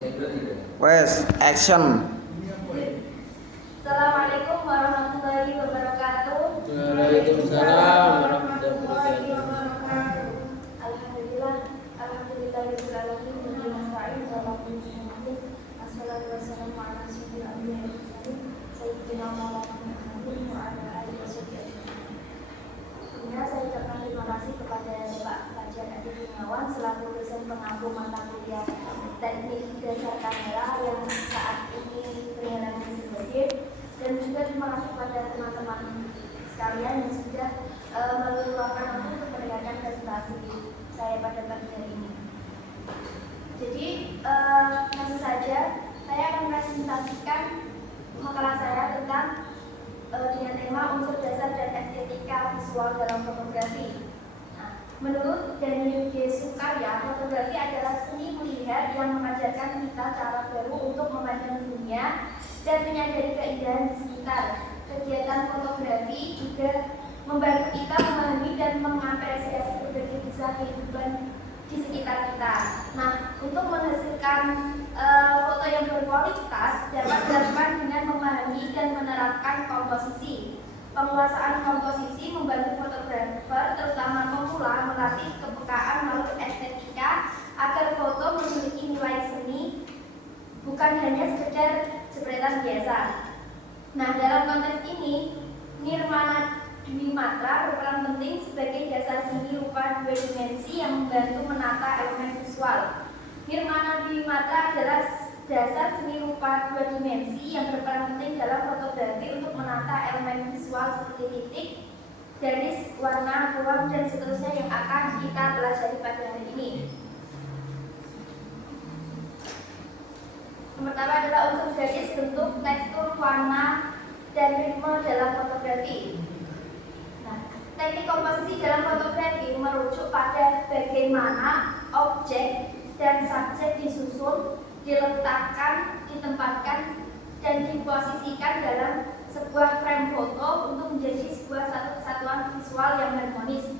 Wes, action. Assalamualaikum warahmatullahi wabarakatuh. Waalaikumsalam warahmatullahi wabarakatuh. Alhamdulillah, alhamdulillahirabbil alamin, wa nasta'in wa nastaghfiruh. Wassalatu wassalamu ala asyrofil anbiya'i wal mursalin, sayyidina Maulana Muhammadin wa ala alihi wasallam. Sebelumnya saya ucapkan terima kasih kepada Bapak Fajar Adi Gunawan selaku dosen pengampu mata kuliah Teknik Dasar Kamera yang saat ini berhalangan hadir, dan juga terima kasih kepada teman-teman sekalian yang sudah meluangkan waktu untuk mendengarkan presentasi saya pada pagi hari ini. Jadi langsung saja saya akan presentasikan makalah saya tentang dengan tema unsur dasar dan estetika visual dalam fotografi. Menurut Daniel G. Sukarya, fotografi adalah seni melihat yang mengajarkan kita cara baru untuk memandang dunia dan menyadari keindahan di sekitar. Kegiatan fotografi juga membantu kita memahami dan mengapresiasi berbagai kisah kehidupan di sekitar kita. Nah, untuk menghasilkan foto yang berkualitas dapat dilakukan dengan memahami dan menerapkan komposisi. Penguasaan komposisi membantu fotografer, terutama pemula, melatih kepekaan melalui estetika agar foto memiliki nilai seni, bukan hanya sekedar jepretan biasa. Nah, dalam konteks ini, Nirmana Dwi Matra berperan penting sebagai dasar seni rupa dua dimensi yang membantu menata elemen visual. Nirmana Dwi Matra adalah dasar seni rupa dua dimensi yang berperan penting dalam fotografi untuk menata elemen visual seperti titik, garis, warna, ruang, dan seterusnya yang akan kita pelajari pada hari ini. Yang pertama adalah unsur garis, bentuk, tekstur, warna, dan ritme dalam fotografi. Nah, teknik komposisi dalam fotografi merujuk pada bagaimana objek dan subjek disusun, diletakkan, ditempatkan, dan diposisikan dalam sebuah frame foto untuk menjadi sebuah kesatuan visual yang harmonis.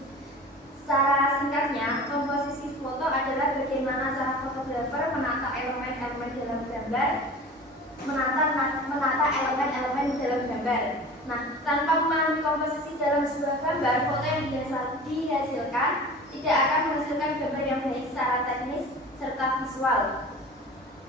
Secara singkatnya, komposisi foto adalah bagaimana cara fotografer menata elemen-elemen dalam gambar, menata elemen-elemen dalam gambar. Nah, tanpa memahami komposisi dalam sebuah gambar, foto yang dihasilkan tidak akan menghasilkan gambar yang baik secara teknis serta visual.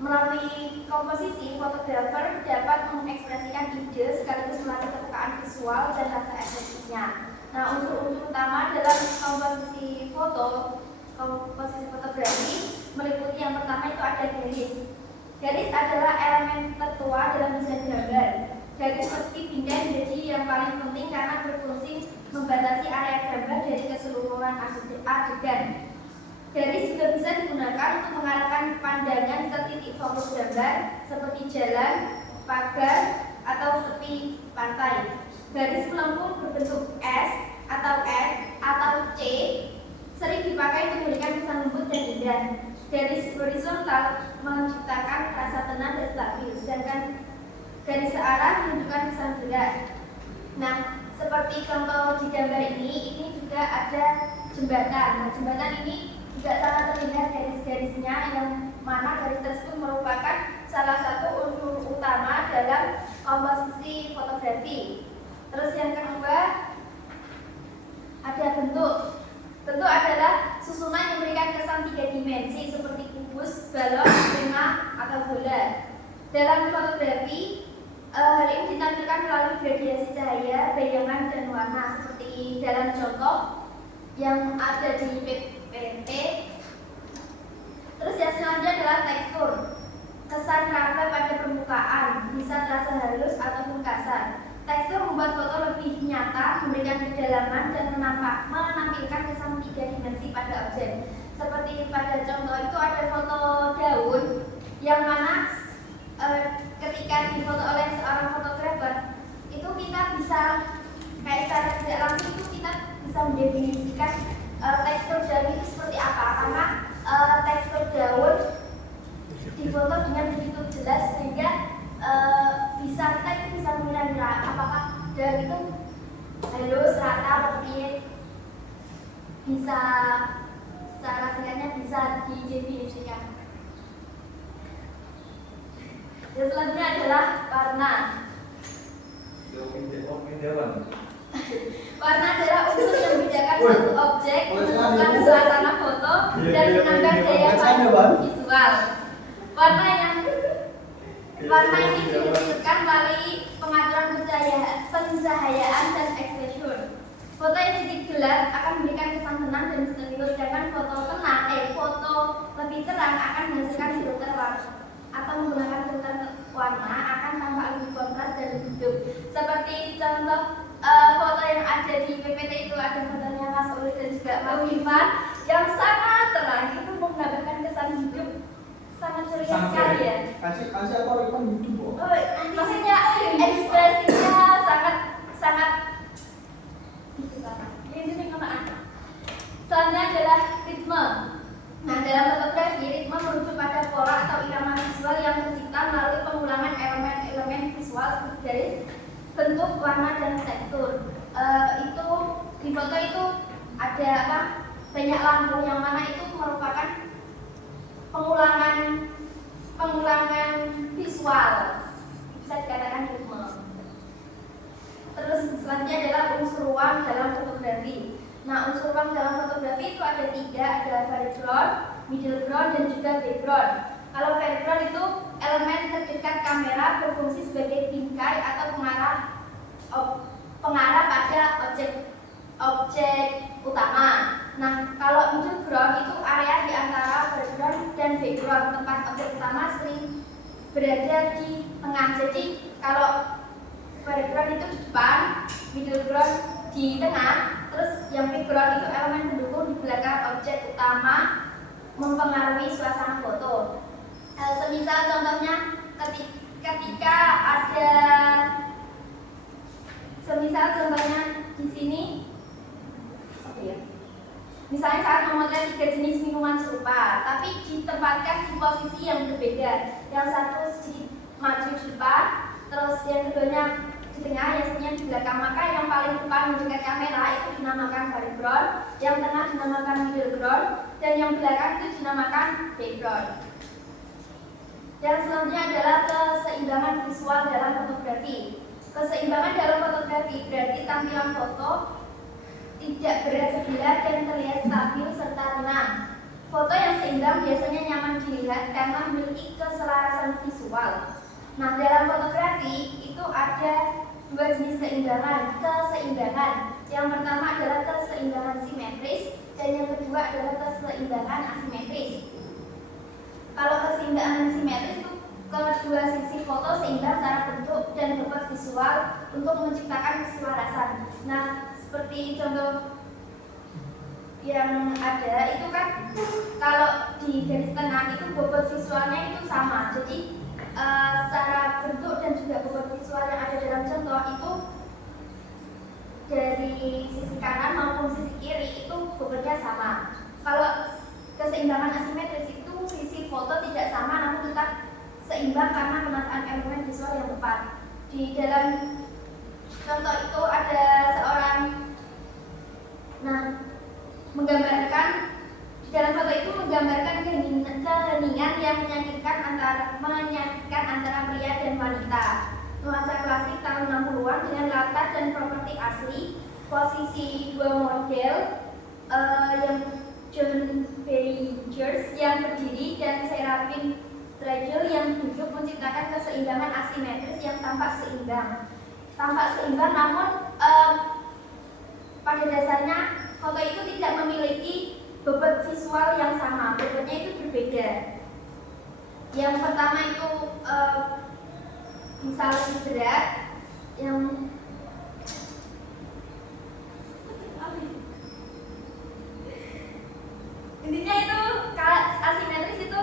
Melalui komposisi, fotografer dapat mengekspresikan ide sekaligus melatih kepekaan visual dan rasa estetiknya. Nah, unsur-unsur utama dalam komposisi fotografi meliputi yang pertama itu ada garis. Garis adalah elemen tertua dalam desain gambar. Garis seperti bingkai menjadi yang paling penting karena berfungsi membatasi area gambar dari keseluruhan adegan. Garis juga bisa digunakan untuk mengarahkan pandangan ke titik fokus gambar seperti jalan, pagar, atau tepi pantai. Garis melengkung berbentuk S atau F atau C sering dipakai untuk memberikan kesan lembut dan indah. Garis horizontal menciptakan rasa tenang dan stabil, sedangkan garis searah menunjukkan kesan berat. Nah, seperti contoh di gambar ini juga ada jembatan. Nah, jembatan ini juga sangat terlihat garis-garisnya, yang mana garis tersebut merupakan salah satu unsur utama dalam komposisi fotografi. Terus yang kedua ada bentuk. Bentuk adalah susunan yang memberikan kesan tiga dimensi seperti kubus, balon, prima, atau bola. Dalam fotografi, hal ini ditampilkan melalui gradiasi cahaya, bayangan, dan warna seperti dalam contoh yang ada di PPT. Terus yang selanjutnya adalah tekstur. Kesan raba pada permukaan bisa terasa halus ataupun kasar. Tekstur membuat foto lebih nyata, memberikan kedalaman, dan menampilkan kesan tiga dimensi pada objek. Seperti pada contoh itu ada foto daun, yang mana ketika difoto oleh seorang fotografer, itu kita bisa kayak secara tidak langsung itu kita bisa mendefinisikan tekstur daun itu seperti apa, karena tekstur daun difoto dengan begitu jelas sehingga kita bisa mengira-ngira apakah daun itu halus, rata, lebih bisa secara singkatnya bisa didefinisikan. Yang selanjutnya adalah warna. Warna adalah unsur yang membedakan suatu objek, menentukan suasana foto, dan menambah daya tarik visual. Warna ini dihasilkan melalui pengaturan pencahayaan dan exposure. Foto yang sedikit gelap akan memberikan kesan tenang dan misterius, sedangkan foto lebih terang akan menghasilkan filter warna atau menggunakan filter warna akan tampak lebih kontras dan lebih hidup. Seperti contoh foto yang ada di PPT itu ada fotonya Mas Uli dan juga Mas Ivan yang sangat terang, itu menambahkan kesan hidup, sangat ceria sekali ya. Kasih apa Ivan YouTube? Maksudnya ekspresinya sangat selanjutnya adalah ritme. Nah, dalam fotografi, ritme merujuk pada pola atau irama visual yang tercipta melalui pengulangan elemen-elemen visual seperti garis, bentuk, warna, dan tekstur. Itu di foto itu ada banyak lampu yang mana itu merupakan pengulangan visual, bisa dikatakan ritme. Terus selanjutnya adalah unsur ruang dalam fotografi. Nah, unsur ruang dalam fotografi itu ada 3, ada foreground, middle ground, dan juga background. Kalau foreground itu elemen terdekat kamera berfungsi sebagai bingkai atau pengarah pada objek utama. Nah, kalau middle ground itu area di antara foreground dan background, tempat objek utama sering berada di tengah. Jadi kalau foreground itu di depan, middle ground di tengah, terus yang background itu elemen pendukung di belakang objek utama mempengaruhi suasana foto. Semisal contohnya ketika ada, semisal contohnya di sini, misalnya saat memotret 3 jenis minuman serupa, tapi ditempatkan di posisi yang berbeda. Yang satu sedikit maju di depan, terus yang keduanya di tengah, yang satunya di belakang. Maka yang paling depan mendekat kamera itu dinamakan foreground, yang tengah dinamakan middle ground, dan yang belakang itu dinamakan background. Yang selanjutnya adalah keseimbangan visual dalam fotografi. Keseimbangan dalam fotografi berarti tampilan foto tidak berat sebelah dan terlihat stabil serta tenang. Foto yang seimbang biasanya nyaman dilihat karena memiliki keselarasan visual. Nah, dalam fotografi itu ada 2 jenis keseimbangan. Yang pertama adalah keseimbangan simetris dan yang kedua adalah keseimbangan asimetris. Kalau keseimbangan simetris itu kedua sisi foto seimbang secara bentuk dan bobot visual untuk menciptakan keselarasan. Nah, seperti contoh yang ada itu kan kalau di garis tengah itu bobot visualnya itu sama. Jadi secara bentuk dan juga bobot visual yang ada dalam contoh itu dari sisi kanan maupun sisi kiri itu bobotnya sama. Kalau keseimbangan asimetris itu sisi foto tidak sama namun tetap seimbang karena penataan elemen visual yang tepat. Di dalam contoh itu ada seorang menggambarkan, di dalam foto itu menggambarkan keheningan yang menyakitkan antara pria dan wanita. Nuansa klasik tahun 60-an dengan latar dan properti asli, posisi 2 model yang John Bagers yang berdiri dan Serafin Stragel yang duduk menciptakan keseimbangan asimetris yang tampak seimbang. Namun pada dasarnya foto itu tidak memiliki bobot visual yang sama, bobotnya itu berbeda. Yang pertama itu bisa lebih berat, yang intinya itu asimetris itu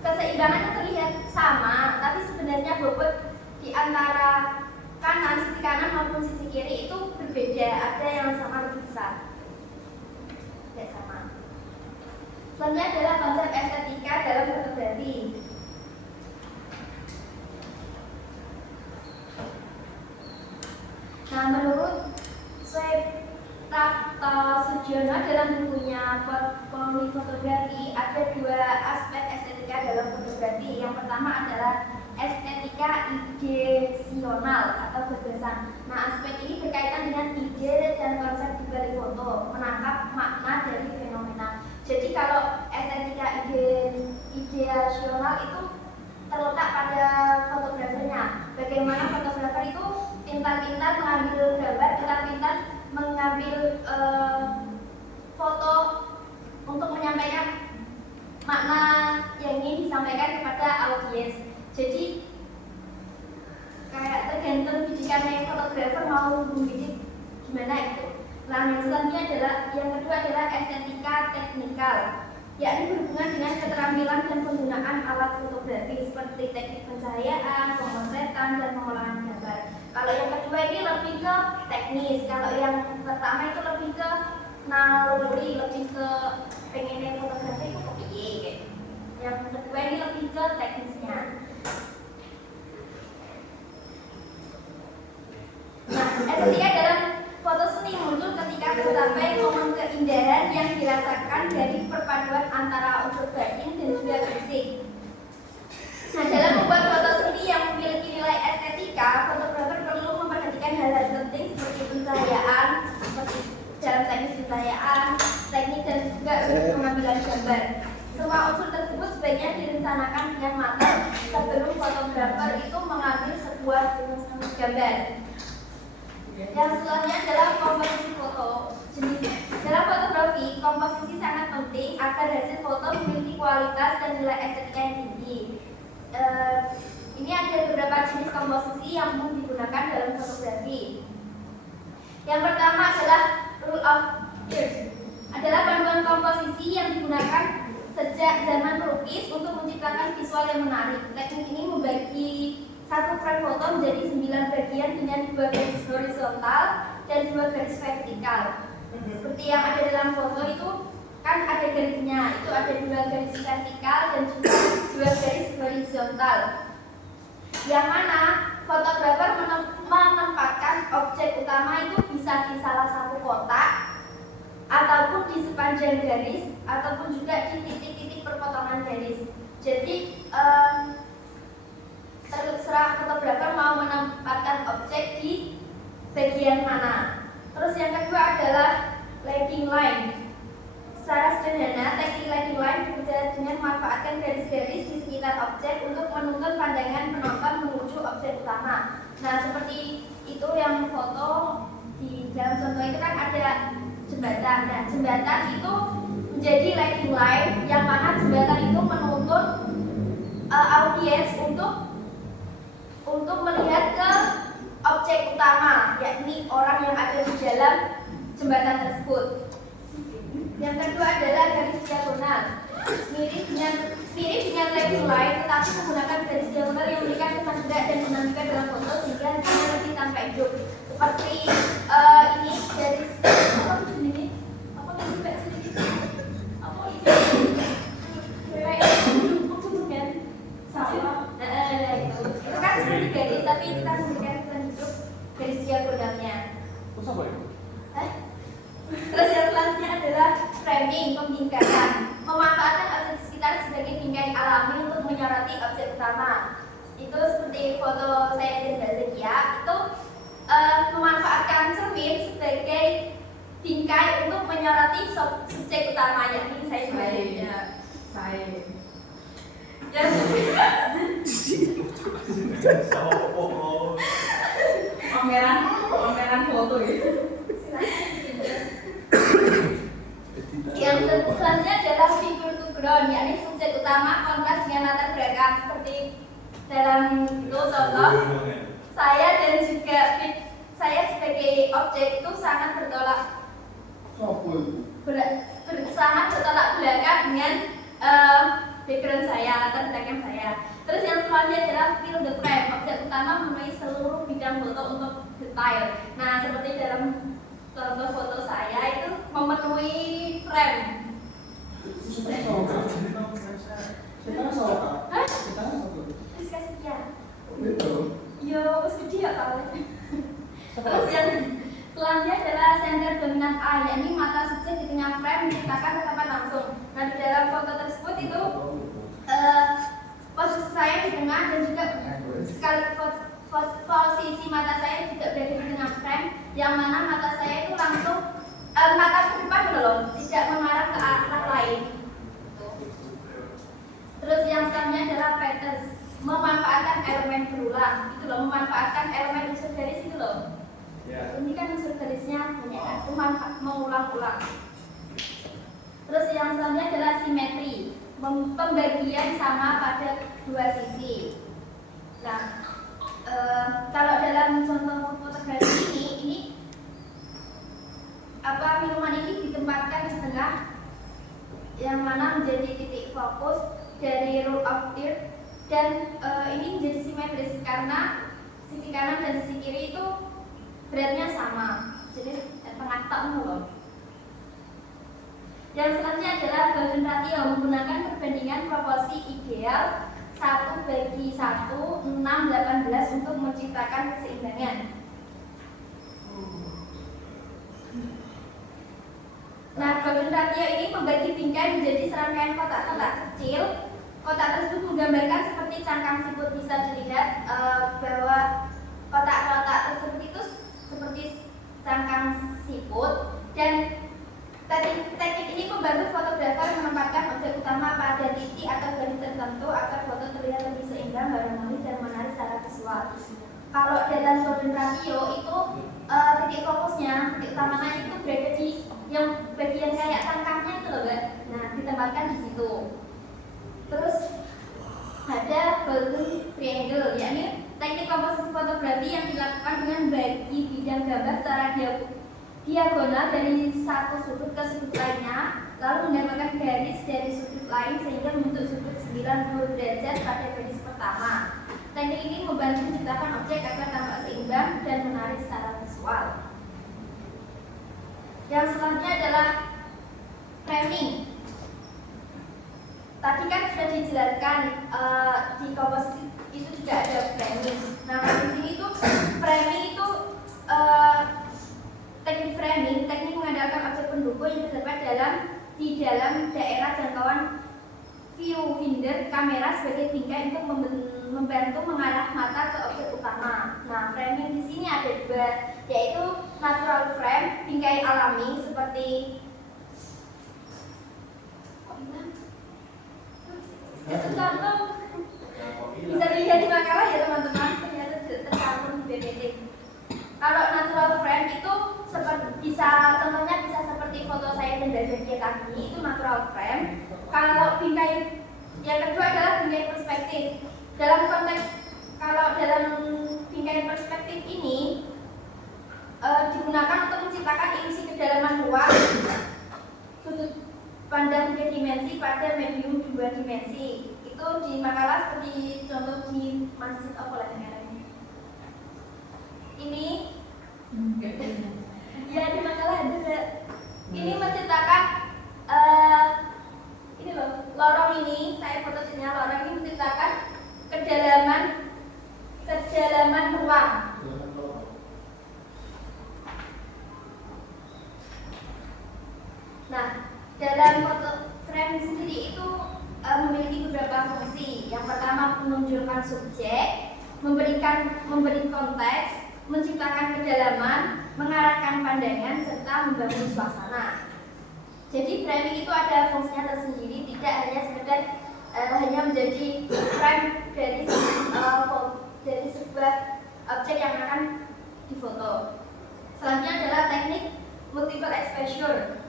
keseimbangan terlihat sama, tapi sebenarnya bobot di antara sisi kanan maupun sisi kiri itu berbeda, ada yang sama lebih besar, tidak sama. Selanjutnya adalah konsep estetika dalam fotografi. Nah, menurut Sueprakto Sudjono dalam bukunya Fotografi ada 2 aspek estetika dalam fotografi. Yang Yang pertama adalah estetika ideasional atau gagasan. Nah, aspek ini berkaitan dengan ide dan konsep di balik foto, menangkap makna dari fenomena. Jadi kalau estetika ideasional itu terletak pada fotografernya. Bagaimana fotografer itu pintar-pintar mengambil gambar, pintar-pintar mengambil foto untuk menyampaikan makna yang ingin disampaikan kepada audiens. Jadi kayak tergantung bidikannya fotografer mau membidik gimana itu. Nah, yang selanjutnya adalah yang kedua adalah estetika teknikal, yakni berhubungan dengan keterampilan dan penggunaan alat fotografi seperti teknik pencahayaan, pemotretan, dan pengolahan gambar. Kalau yang kedua ini lebih ke teknis, kalau yang pertama itu lebih ke naluri, lebih ke pengennya fotografi itu kepiye. Yang kedua ini lebih ke teknisnya. Nah, estetika dalam foto seni muncul ketika tercapai momen keindahan yang dirasakan dari perpaduan antara unsur batin dan juga fisik. Nah, dalam membuat foto seni yang memiliki nilai estetika, fotografer perlu memperhatikan hal-hal penting seperti pencahayaan, seperti dalam teknis pencahayaan, teknik dan juga pengambilan gambar. Semua unsur tersebut sebaiknya direncanakan dengan matang sebelum fotografer itu mengambil sebuah gambar. Yang selanjutnya adalah komposisi foto. Dalam fotografi, komposisi sangat penting agar hasil foto memiliki kualitas dan nilai estetika yang tinggi. Ini ada beberapa jenis komposisi yang umum digunakan dalam fotografi. Yang pertama adalah rule of thirds, adalah panduan komposisi yang digunakan sejak zaman pelukis untuk menciptakan visual yang menarik. Teknik ini membagi satu frame foto menjadi 9 bagian dengan 2 garis horizontal dan 2 garis vertikal. Seperti yang ada dalam foto itu kan ada garisnya, itu ada 2 garis vertikal dan juga 2 garis horizontal. Yang mana fotografer menempatkan objek utama itu bisa di salah satu kotak ataupun di sepanjang garis ataupun juga di titik-titik perpotongan garis. Jadi terserah fotografer mau menempatkan objek di bagian mana. Terus yang kedua adalah leading line. Secara sederhana, teknik leading line bekerja dengan memanfaatkan garis-garis di sekitar objek untuk menuntun pandangan penonton menuju objek utama. Nah, seperti itu yang foto di dalam contoh itu kan ada jembatan. Nah, jembatan itu menjadi leading line yang mana jembatan itu menuntun audiens untuk melihat ke objek utama, yakni orang yang ada di dalam jembatan tersebut. Yang kedua adalah garis diagonal. Mirip dengan leading line, tetapi menggunakan garis diagonal yang memberikan kesan gerak dan dinamika dalam foto sehingga hasilnya lebih tampak hidup. Seperti ini garis itu kan seperti garis, tapi kita memberikan kesan hidup garis diagonalnya. Terus yang selanjutnya adalah framing, pembingkaian. Memanfaatkan objek di sekitar sebagai bingkai alami untuk menyoroti objek utama. Itu seperti foto saya dan Mbak Zekia, itu memanfaatkan cermin sebagai bingkai untuk menyoroti subjek utama, yakni saya dan Mbak Zekia. Pameran foto gitu. Yang selanjutnya adalah figure to ground, yakni subjek utama kontras dengan latar belakang. Seperti dalam itu contoh saya dan juga saya sebagai objek itu sangat sangat bertolak belakang dengan background saya, latar belakang saya. Terus yang selanjutnya adalah fill the frame, objek utama memenuhi seluruh bidang foto untuk detail. Nah, seperti dalam contoh foto saya itu memenuhi frame. Terus kasih ya. Yo, wis gede ya kalau. Terus yang selanjutnya adalah center dominant eye, yakni mata subjek di tengah frame menciptakan tatapan langsung. Nah, di dalam foto tersebut itu posisi saya yang mana mata saya itu langsung mata ke depan loh, tidak mengarah ke arah lain. Terus yang selanjutnya adalah patterns, memanfaatkan elemen berulang, itu loh, memanfaatkan elemen unsur garis itu loh. Ini kan unsur garisnya banyak kan, mengulang-ulang. Terus yang selanjutnya adalah simetri, pembagian sama pada dua sisi. Nah, kalau dalam contoh fotografi ini minuman ini ditempatkan di tengah, yang mana menjadi titik fokus dari rule of third, dan ini menjadi simetris karena sisi kanan dan sisi kiri itu beratnya sama, jadi tengah tok loh. Yang selanjutnya adalah Golden ratio, menggunakan perbandingan proporsi ideal 1/1, 6, 18 untuk menciptakan keseimbangan. Nah, Golden ratio ini membagi bingkai menjadi serangkaian kotak-kotak kecil. Kotak tersebut menggambarkan seperti cangkang siput. Bisa dilihat bahwa kotak-kotak tersebut itu seperti cangkang siput, dan teknik ini membantu fotografer menempatkan objek utama pada titik atau garis tertentu agar foto terlihat lebih seimbang, harmonis, dan menarik secara visual. Kalau dalam Golden ratio itu titik fokusnya, titik utamanya itu berada di yang bagian kayak cangkangnya itu loh, Mbak. Nah, ditempatkan di situ. Terus ada Golden triangle, yakni teknik komposisi fotografi yang dilakukan dengan bagi bidang gambar secara diagonal dari satu sudut ke sudut lainnya, lalu mendapatkan garis dari sudut lain sehingga membentuk sudut 90 derajat pada garis pertama. Teknik ini membantu menciptakan objek agar tampak seimbang dan menarik secara visual. Yang selanjutnya adalah framing. Tadi kan sudah dijelaskan di komposisi itu juga ada framing. Nah, di sini tuh framing itu teknik framing, teknik mengandalkan objek pendukung yang terdapat di dalam daerah jangkauan viewfinder kamera sebagai bingkai untuk membantu mengarah mata ke objek utama. Nah, framing di sini ada dua, yaitu natural frame, bingkai alami seperti itu contoh bisa dilihat di makalah ya teman-teman, ternyata tercantum di BPT. Kalau natural frame itu contohnya bisa seperti foto saya dan Zakia tadi, itu natural frame. Kalau bingkai yang kedua adalah bingkai perspektif. Dalam konteks kalau dalam bingkai perspektif ini digunakan untuk menciptakan ilusi kedalaman ruang, sudut pandang 3 dimensi pada medium 2 dimensi. Itu di makalah seperti contoh di Masjid apa namanya? Ini ya di makalah ada. Ini menciptakan ini loh, lorong ini, saya fotonya lorong ini menciptakan kedalaman ruang. Nah, dalam foto frame sendiri itu memiliki beberapa fungsi. Yang pertama, menunjukkan subjek, memberi konteks, menciptakan kedalaman, mengarahkan pandangan, serta membangun suasana. Jadi framing itu ada fungsinya tersendiri, tidak hanya sekedar hanya menjadi frame dari sebuah objek yang akan difoto. Selanjutnya adalah teknik multiple exposure.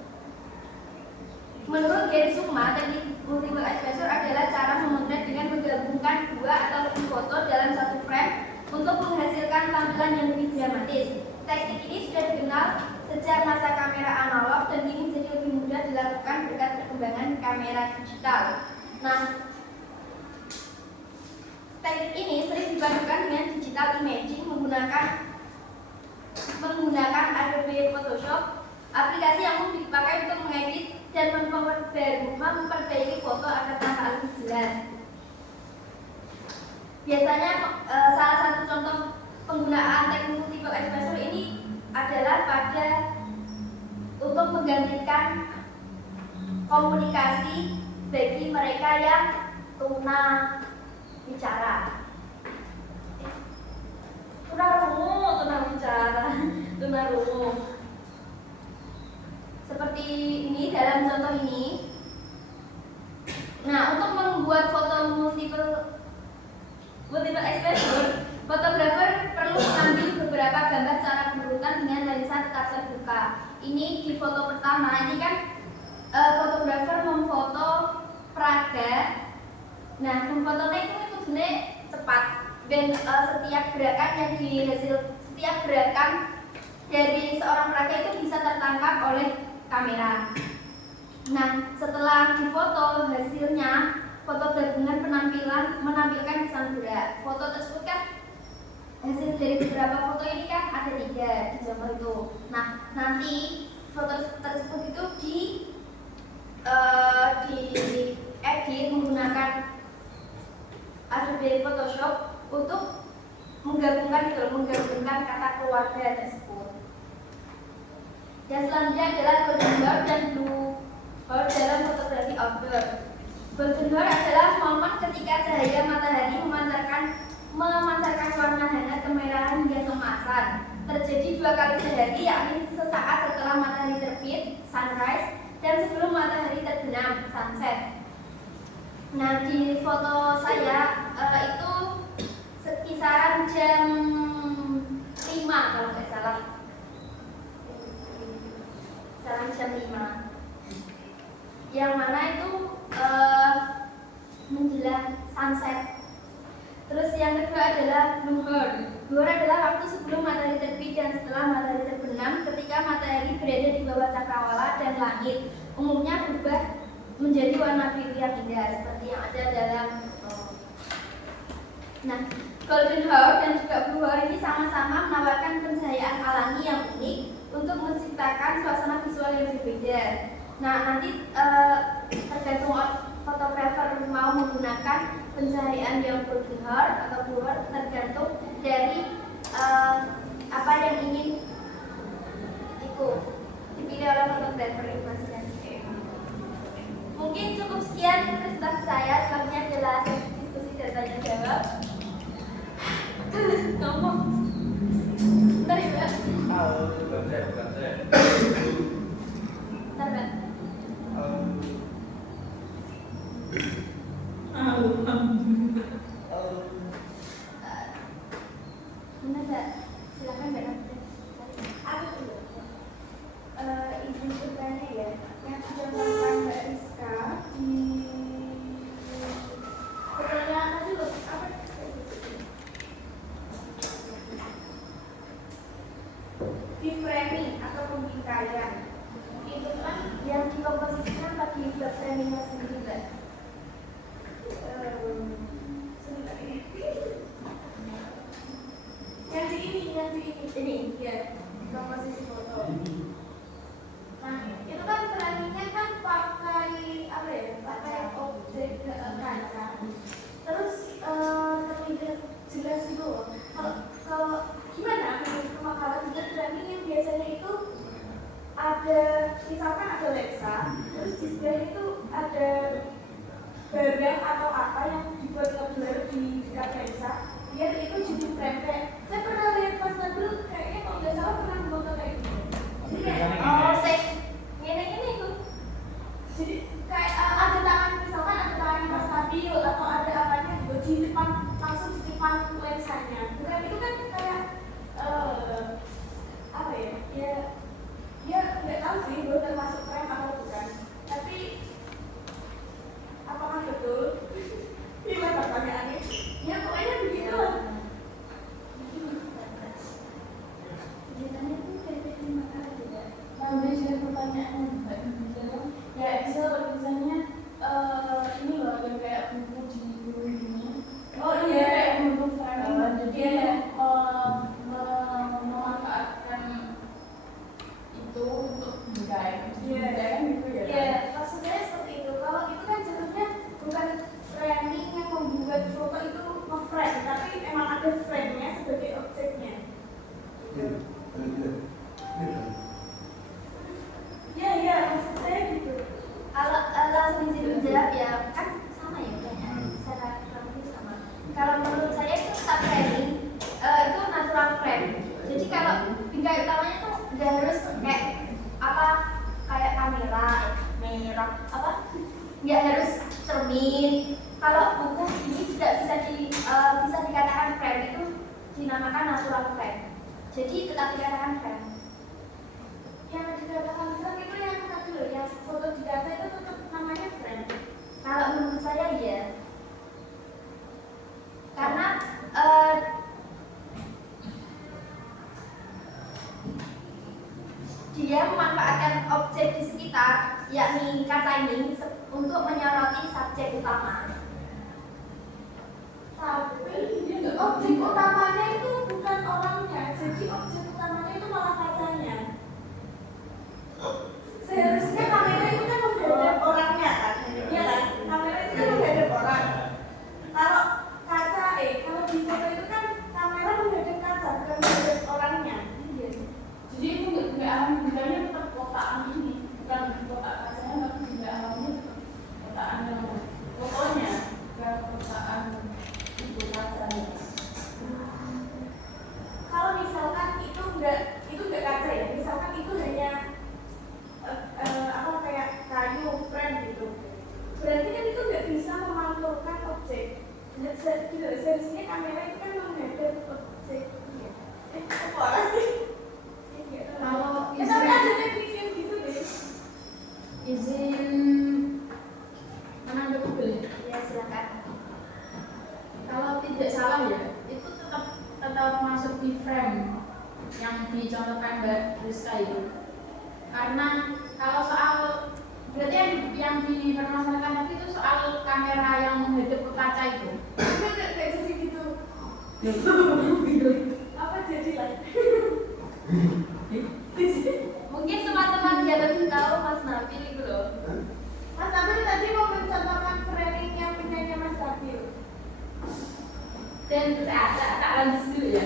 Menurut Gary Sukma, teknik multiple exposure adalah cara memotret dengan menggabungkan 2 atau lebih foto dalam satu frame untuk menghasilkan tampilan yang lebih dramatis. Teknik ini sudah dikenal sejak masa kamera analog dan kini menjadi lebih mudah dilakukan berkat perkembangan kamera digital. Nah, teknik ini sering dipadukan dengan digital imaging menggunakan Adobe Photoshop, aplikasi yang umum dipakai untuk mengedit dan memperbaiki foto agar tampak lebih jelas. Biasanya salah satu contoh penggunaan teknik multiple exposure ini adalah untuk menggantikan komunikasi bagi mereka yang tuna bicara. Tuna rungu, tuna bicara, tuna umum. Seperti ini dalam contoh ini. Nah, untuk membuat foto multiple exposure, fotografer perlu mengambil beberapa gambar secara berurutan dengan lensa tetap terbuka. Ini di foto pertama, ini kan fotografer memfoto peraga. Nah, memfotonya itu sebenarnya cepat dan setiap gerakan dari seorang peraga itu bisa tertangkap oleh kamera. Nah, setelah difoto hasilnya, foto gabungan menampilkan kesan gerak. Foto tersebut kan hasil dari beberapa foto ini kan ada 3 di gambar itu. Nah, nanti foto tersebut itu di edit menggunakan Adobe Photoshop untuk menggabungkan kata keluarga tersebut. Dan selanjutnya adalah golden hour dan blue hour dalam fotografi outdoor. Golden hour adalah momen ketika cahaya matahari memancarkan warna hangat kemerahan hingga keemasan. Terjadi 2 kali sehari, yakni sesaat setelah matahari terbit, sunrise, dan sebelum matahari terbenam, sunset. Nah, di foto saya itu sekisaran jam 5 kalau nggak salah. Sekarang jam 5. Yang mana itu menjelang sunset. Terus yang kedua adalah blue hour. Blue hour adalah waktu sebelum matahari terbit dan setelah matahari terbenam, ketika matahari berada di bawah cakrawala dan langit umumnya berubah menjadi warna biru yang indah seperti yang ada dalam Nah, golden hour dan juga blue hour ini sama-sama menawarkan pencahayaan alami yang unik untuk menciptakan suasana visual yang berbeda. Nah, nanti tergantung fotografer mau menggunakan pencahayaan yang golden hour atau blue hour, tergantung dari apa yang ingin dipilih oleh fotografer masing-masing. Mungkin cukup sekian presentasi saya. Selanjutnya adalah sesi diskusi dan tanya jawab. Ngomong. Bentar ya, Mbak. Bukan saya. Bentar, Mbak. Benar, Mbak. Silakan, Mbak. Aku dulu. Izin bertanya ya, yang sudah melakukan Mbak Rizka di pertanyaan tadi loh, apa? Di framing atau pembingkaian itu kan yang dikomposisikan bagi buat framingnya sendiri, Mbak. Sebentar ya. Yang di ini ya, komposisi foto. Nah, itu kan framingnya kan pakai apa ya? Pakai objek kaca. Terus terlihat jelas gitu. Kalau gimana? Kalau juga framing yang biasanya itu ada, misalkan ada lensa, terus di sebelah itu ada barang atau apa yang dibuat ngeblur di dekat lensa, biar itu jadi frame. Kayak saya pernah lihat Mas Nabil, kayaknya kalau nggak salah pernah foto kayak gitu. Jadi kayak ini tuh. Jadi kayak ada tangan, misalkan ada tangan Mas Nabil atau ada apanya di depan, langsung di depan lensanya. Bukan itu kan kayak apa ya? Ya nggak tahu sih, belum termasuk frame atau bukan. Tapi apakah betul? Gimana pertanyaannya? Ya pokoknya begitu lah. Nah, biasanya pertanyaannya ya Excel misalnya ini loh yang kayak buku di guru ini. Oh iya, kayak buku frame. Jadi ya nggak harus kayak apa kayak kamera merah apa nggak harus cermin. Kalau buku ini tidak bisa dikatakan frame, itu dinamakan natural frame, jadi tetap dikatakan frame. Yang dikatakan frame itu yang tadi loh, yang foto di kaca itu tetap namanya frame. Kalau menurut saya ya, karena dia memanfaatkan objek di sekitar, yakni kaca ini, untuk menyoroti subjek utama. Tapi objek utamanya itu bukan orangnya, jadi objek utamanya itu malah kacanya. Seharusnya kamera itu kan menghadap orangnya kan, ya kan? Kamera itu kan menghadap orang. Kalau kalau di foto itu kan kamera menghadap kaca, bukan menghadap orangnya. Iya. Jadi itu nggak alam bintangnya tetap kotaan ini, bukan kotak kacanya, tapi juga alamnya tetap kotaan yang fotonya, bukan kotaan itu kacanya. Kalau misalkan itu enggak kaca ya, misalkan itu hanya kayak kayu frame gitu, berarti kan itu nggak bisa memantulkan objek. Seharusnya kamera itu kan menghadap objek. Apa sih? Kalau Tapi ada yang gitu deh. izin menanggapi boleh? Ya silakan. Kalau tidak salah ya, itu tetap masuk di frame yang dicontohkan Mbak Rizka itu. Karena kalau soal berarti yang dipermasalahkan tadi itu soal kamera yang menghadap ke kaca itu. Enggak jadi gitu. Apa jadi lah? Mungkin teman-teman dia lebih tahu Mas Nabil itu loh. Mas Nabil tadi mau mencontohkan framing yang punyanya Mas Nabil. Dan tak lanjut dulu ya.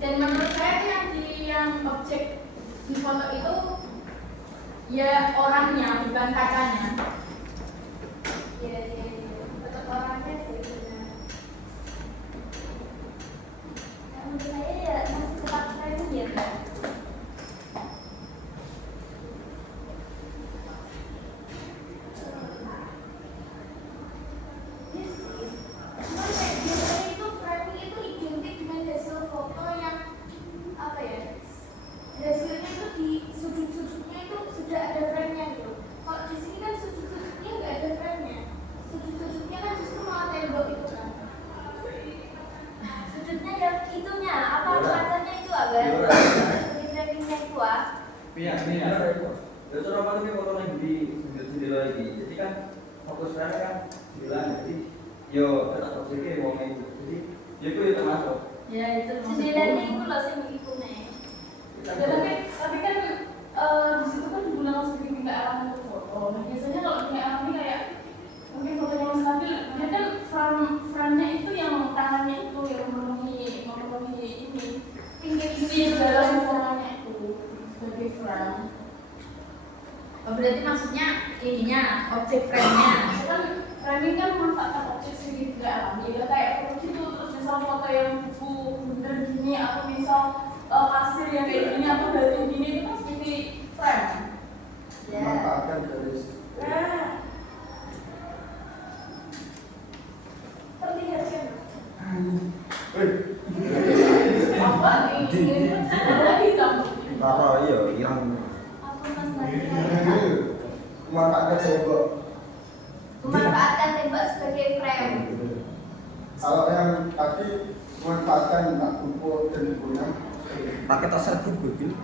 Dan menurut saya itu yang objek di foto itu ya orangnya, bukan kacanya. Iya. Tetap orangnya sih benar. Menurut saya ya masih tetap frame ya kan. Hasilnya itu di sudut-sudutnya itu sudah ada frame-nya gitu. Kalau di sini kan sudut-sudutnya nggak ada frame-nya. Sudut-sudutnya kan justru malah tembok itu kan. Sudutnya ya itunya apa kacanya itu agak seperti framingnya itu Iya, itu apa tapi foto lagi di sendiri lagi. Jadi kan fokus saya kan bilang jadi yo tetap objeknya wong itu. Jadi ya itu ya termasuk. Ya itu jendelanya itu loh sing iku nih. Ya, tapi kan di situ kan digunakan sebagai benda alam untuk foto. Nah biasanya kalau benda alam ini kayak mungkin fotonya Mas Nabil, dia kan frame-nya itu yang tangannya itu yang memenuhi ini pinggir isi dalam fotonya itu sebagai frame. Oh, berarti maksudnya ininya objek frame-nya. Kan framing kan memanfaatkan objek sebagai benda alam. Ya kayak foto gitu, terus misal foto yang buku bener gini atau misal pasir yang kayak gini atau batu gini itu kan seperti frame. Memanfaatkan dari Perlihatkan. Apa ini lagi kamu? iya yang Apa Mas Nabil? memanfaatkan tembok. Memanfaatkan tembok sebagai frame. Kalau yang tadi memanfaatkan buku dan bukunya pakai tas serbuk begini.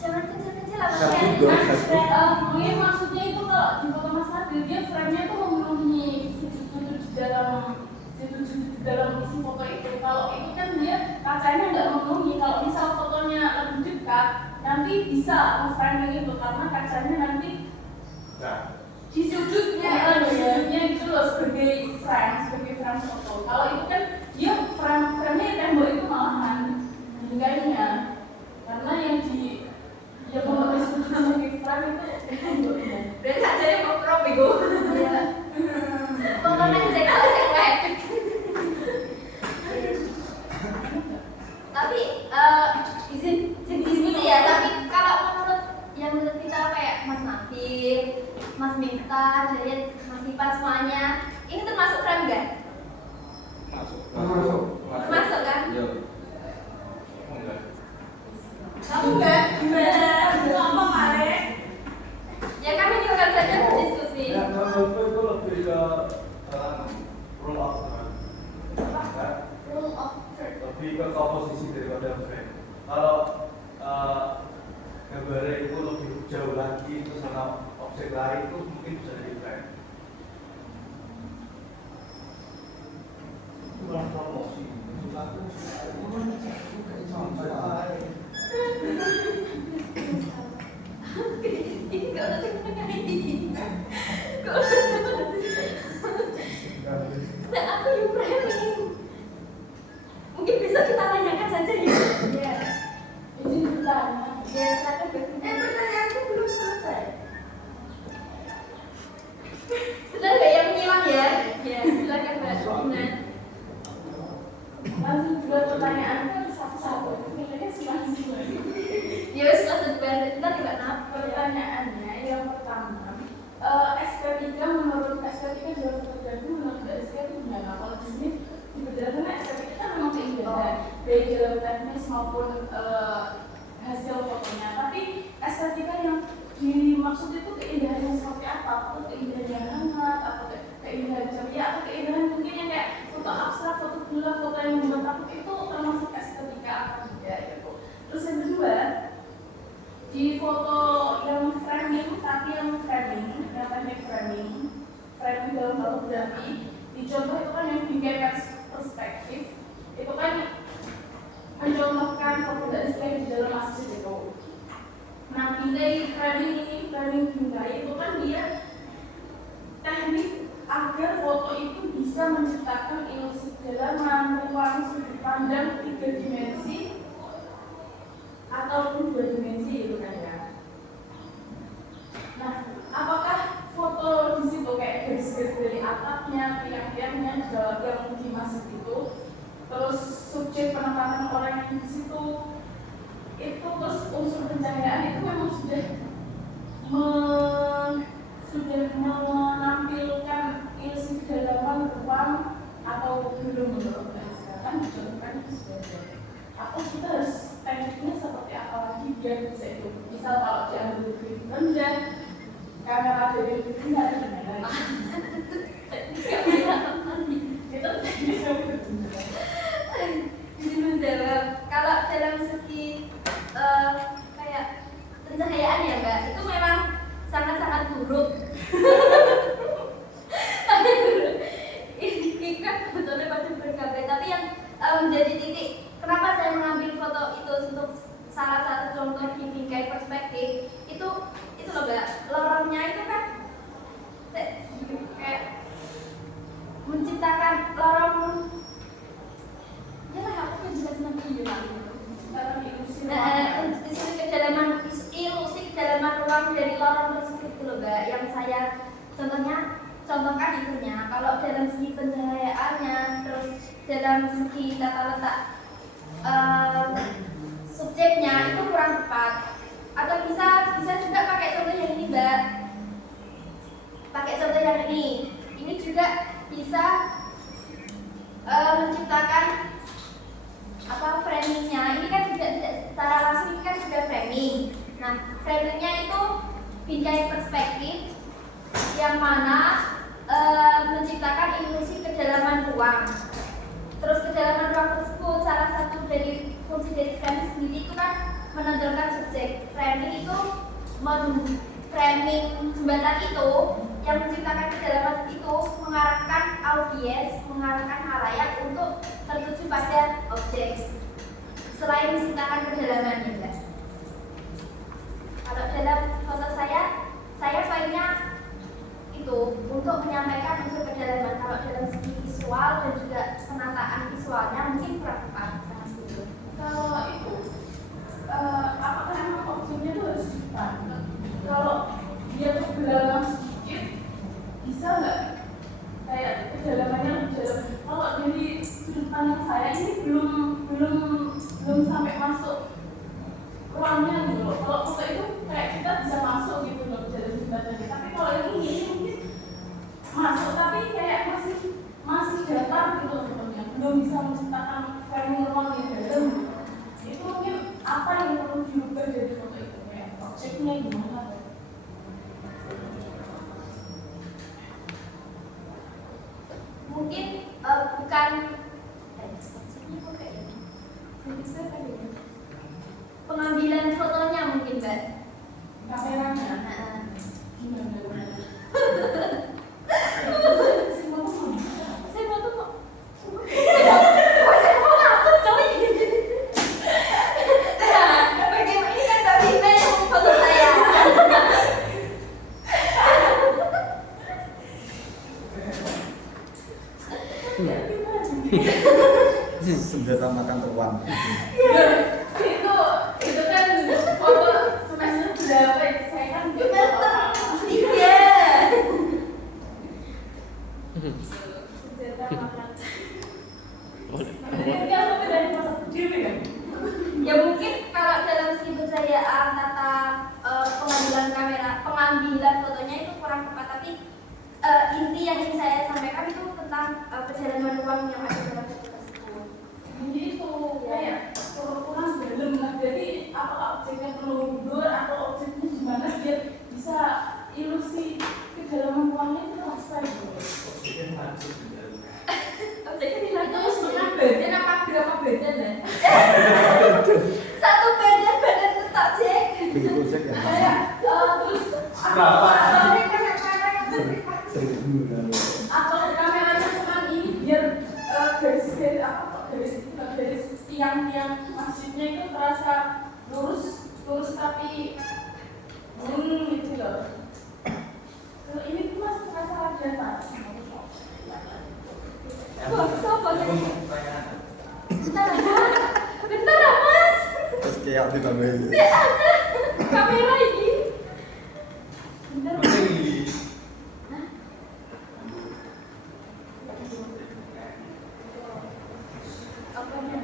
Jangan kecil-kecil lah Serbuk dong, serbuk. Mungkin maksudnya itu kalau di foto Mas Nabil dia frame-nya tuh memenuhi sudut-sudut di dalam isi foto itu. Kalau itu kan dia kacanya nggak memenuhi. Kalau misal fotonya lebih dekat, nanti bisa framing itu karena kacanya nanti di sudutnya gitu loh sebagai frame foto. Kalau itu kan dia frame-nya tembok itu malahan tinggalnya karena yang memenuhi sudut sebagai frame itu temboknya. Berarti kacanya mau crop itu. Iya. Pokoknya cek. Tapi izin diskusi ya, tapi ke komposisi daripada frame. Kalau gambarnya itu lebih jauh lagi itu sama objek lain itu mungkin bisa jadi frame. Itu malah promosi. Ini nggak usah kayak gini. Nah, aku yang framing. Mungkin bisa kita tanyakan saja ya. Iya. Izin bertanya. Ya, silakan bertanya. Pertanyaanku belum selesai. Benar nggak yang menyimak ya? Ya, silakan Mbak Ina. Langsung dua pertanyaan kan satu-satu. Kayaknya sih. Ya, silakan Mbak. Kita tidak nafas. Pertanyaannya yang pertama, estetika menurut estetika dalam fotografi menurut estetika itu gimana? Kalau di sini dibedakan estetika kan memang keindahan, baik dalam teknis maupun hasil fotonya. Tapi estetika yang dimaksud itu keindahan yang seperti apa? Apakah keindahan yang hangat, atau keindahan ceria, atau keindahan mungkin yang kayak foto abstrak, foto gelap, foto yang membuat takut itu termasuk estetika apa tidak gitu. Terus yang kedua, di foto yang framing, tapi yang teknik framing dalam fotografi, di contoh itu kan yang bingkai perspektif, itu kan mencontohkan foto dari slide di dalam masjid itu. Nah, bingkai framing bingkai itu kan dia teknik agar foto itu bisa menciptakan ilusi kedalaman, ruang, sudut pandang 3 dimensi ataupun 2 dimensi itu kan ya. Nah, apakah foto di situ kayak garis-garis dari atapnya, tiang-tiangnya yang di masjid itu, terus subjek penekanan orang yang di situ, itu terus unsur pencahayaan itu memang sudah menampilkan ilusi kedalaman ruang atau belum menurut saya kan dicontohkan itu sudah ada. Atau kita harus tekniknya seperti apa lagi biar bisa itu. Misal kalau diambil lebih rendah, kamera dari lebih rendah dan lain-lain. Itu tekniknya benar. Jadi menjawab, kalau dalam segi kayak pencahayaan ya Mbak, itu memang sangat-sangat buruk. Ini kan sebetulnya pada berkabar, tapi yang menjadi titik kenapa saya mengambil foto itu untuk salah satu contoh di bingkai perspektif itu loh Mbak, lorongnya itu kan kayak menciptakan lorong. Ya lah, aku kan jelas nanti ilusi kedalaman ruang dari lorong tersebut itu loh Mbak, yang saya contohkan itunya. Kalau dalam segi pencahayaannya, terus dalam segi tata letak subjeknya itu kurang tepat. Atau bisa juga pakai contoh yang ini Mbak, pakai contoh yang ini juga bisa menciptakan framingnya. Ini kan juga tidak secara langsung, ini kan sudah framing. Nah, framingnya itu bingkai perspektif yang mana menciptakan ilusi kedalaman ruang. Terus kedalaman ruang tersebut salah satu dari fungsi dari framing sendiri itu kan menonjolkan subjek. Framing itu framing jembatan itu yang menciptakan kedalaman itu mengarahkan audiens, mengarahkan halayak untuk tertuju pada objek. Selain menciptakan kedalamannya, Mbak. Kalau dalam foto saya pengennya itu untuk menyampaikan unsur kedalaman. Kalau dalam segi visual dan juga penataan visualnya mungkin kurang tepat. Kalau itu, apakah memang objeknya itu harus depan? Kalau dia kedalaman sedikit, bisa nggak kayak kedalamannya lebih dalam? Kalau dari sudut pandang saya ini belum sampai masuk ruangnya gitu loh. Kalau foto itu kayak kita bisa masuk gitu loh dalam jembatannya. Tapi kalau yang ini mungkin masuk tapi kayak masih datar gitu loh fotonya. Belum bisa menciptakan framing ruang yang dalam. Itu mungkin apa yang perlu diubah dari foto itu, kayak objeknya gimana? Mungkin bukan Pengambilan fotonya mungkin, Mbak. Kameranya. Nah, Gimana? saya foto kok. Saya mau ngakut, coy. Nah, bagaimana ini kan Mbak Bima yang foto saya. Senjata makan uang. Itu kan foto semester berapa itu saya kan Semester 3. senjata makan. Jadi dia foto dari foto dewi kan? Ya mungkin kalau dalam segi kejayaan tata pengambilan fotonya itu kurang tepat, tapi inti yang ingin saya sampaikan itu tentang perjalanan uang yang ada dalam foto tersebut. Jadi itu kayak kurang dalam lah. Jadi apakah objeknya perlu mundur atau objeknya gimana biar bisa ilusi kedalaman uangnya itu terasa gitu. Objeknya Itu dilakukan setengah badan apa berapa badan ya? satu badan tetap Jack. Beli gojek ya. Kayak terus Berapa? atau kameranya cuman ini biar garis-garis apa kok garis tiang-tiang masjidnya itu terasa lurus tapi gitu loh. Kalau ini tuh masih terasa rata. Wah, siapa sih? Bentar ya, Mas. Terus kayak ditambahin. Saya ada kamera ini. Bentar. Hah? Apa yang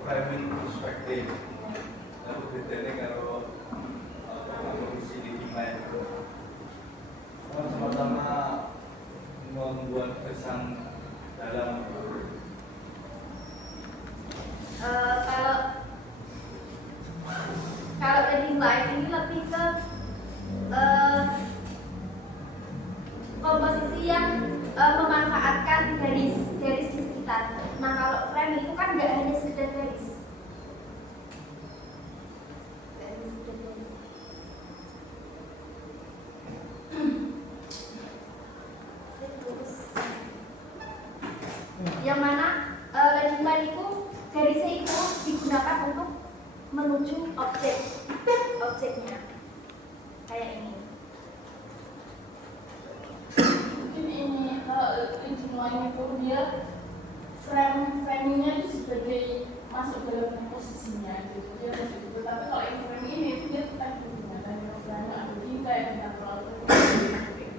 Framing perspektif. Lalu bedanya kalau kondisi di timah itu sama-sama membuat kesan dalam kalau wedding light ini lebih ke komposisi yang memanfaatkan garis di sekitar. Nah kalau frame itu kan nggak hanya sekedar garis. Nggak hanya sekedar garis. Yang mana wedding light itu garisnya itu digunakan untuk menuju objeknya kayak ini. Mungkin ini kalau engine line itu dia framingnya itu sebagai masuk dalam posisinya gitu dia masuk gitu. Tapi kalau yang frame ini itu dia tetap digunakan yang frame ada kita yang tidak terlalu kayak gitu.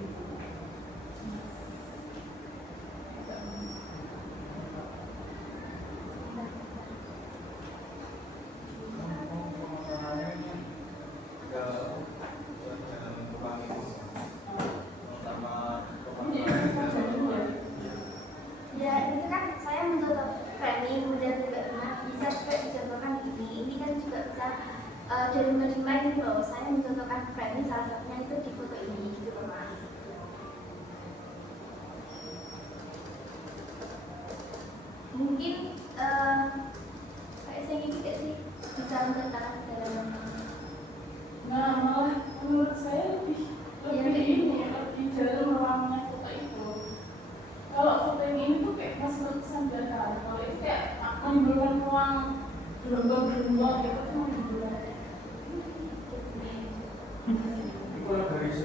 Ya itu kan saya mencontoh framing kemudian juga bisa juga dicontohkan ini. Ini kan juga bisa dari main gitu loh. Saya mencontohkan framing salah satunya itu di foto ini gitu loh Mas. Mungkin kayak saya gitu gak sih bisa menceritakan dalam Nah malah menurut saya lebih dalam ruangnya foto itu. Kalau foto yang ini tuh kayak masih berkesan dalam. Kalau itu kayak menimbulkan ruang gelombang gitu tuh menimbulkan. itu garis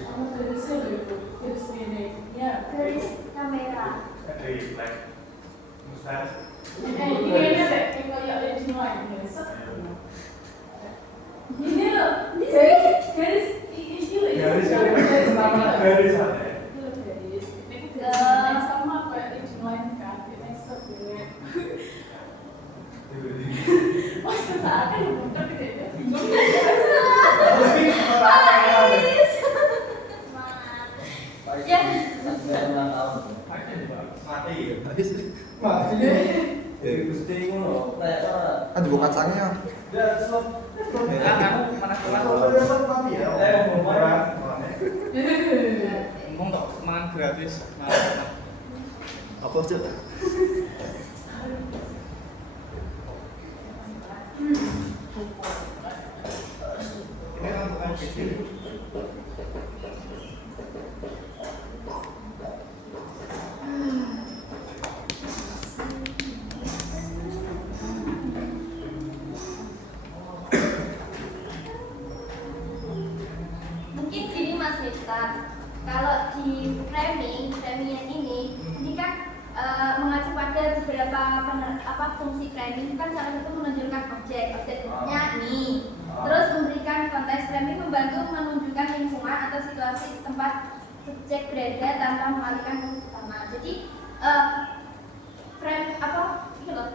Sama dari sel itu garis ini. Ya garis kamera. dari flag mustache. ini deh kayak legend line ya. Ini loh garis ini loh. Garis kan nama garis ada. Sama kayak legend line kan. Ini sebenarnya. Masa seakan bukan gitu. Semangat. Ya. Mati ya. Gusti ngono, kayak Kan juga kacangnya. ya slot. Aku mana mati ya. Ngomong Orang. Ngomong kok mangan gratis. Apa cuk? Ini kan bukan kecil. Mungkin gini Mas Miftah, kalau di framing ini kan mengacu pada beberapa fungsi framing, kan salah satu menunjukkan objeknya nih. Terus memberikan konteks, framing membantu menunjukkan lingkungan atau situasi tempat subjek berada tanpa mengalihkan fokus utama. Jadi frame ini loh,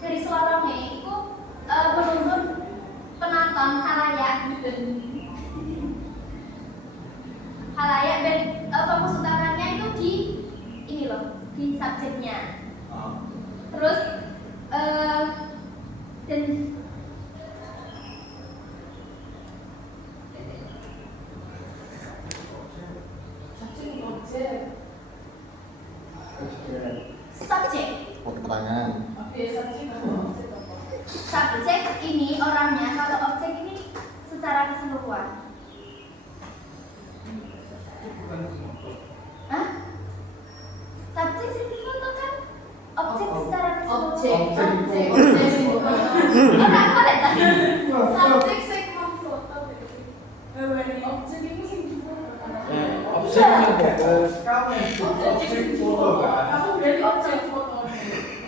garis lorongnya itu menuntun penonton halayak dan fokus utamanya itu di ini loh, di subjeknya. Terus dan subjek. Pertanyaan. Subjek ini orangnya, kalau objek ini secara keseluruhan. Hah? Subjek sih difoto kan? Objek secara keseluruhan. Orang boleh tak? Subjek sing memfoto. Objek itu sing difoto. Objek yang fokus. Objek foto kan? Kamu berarti objek foto.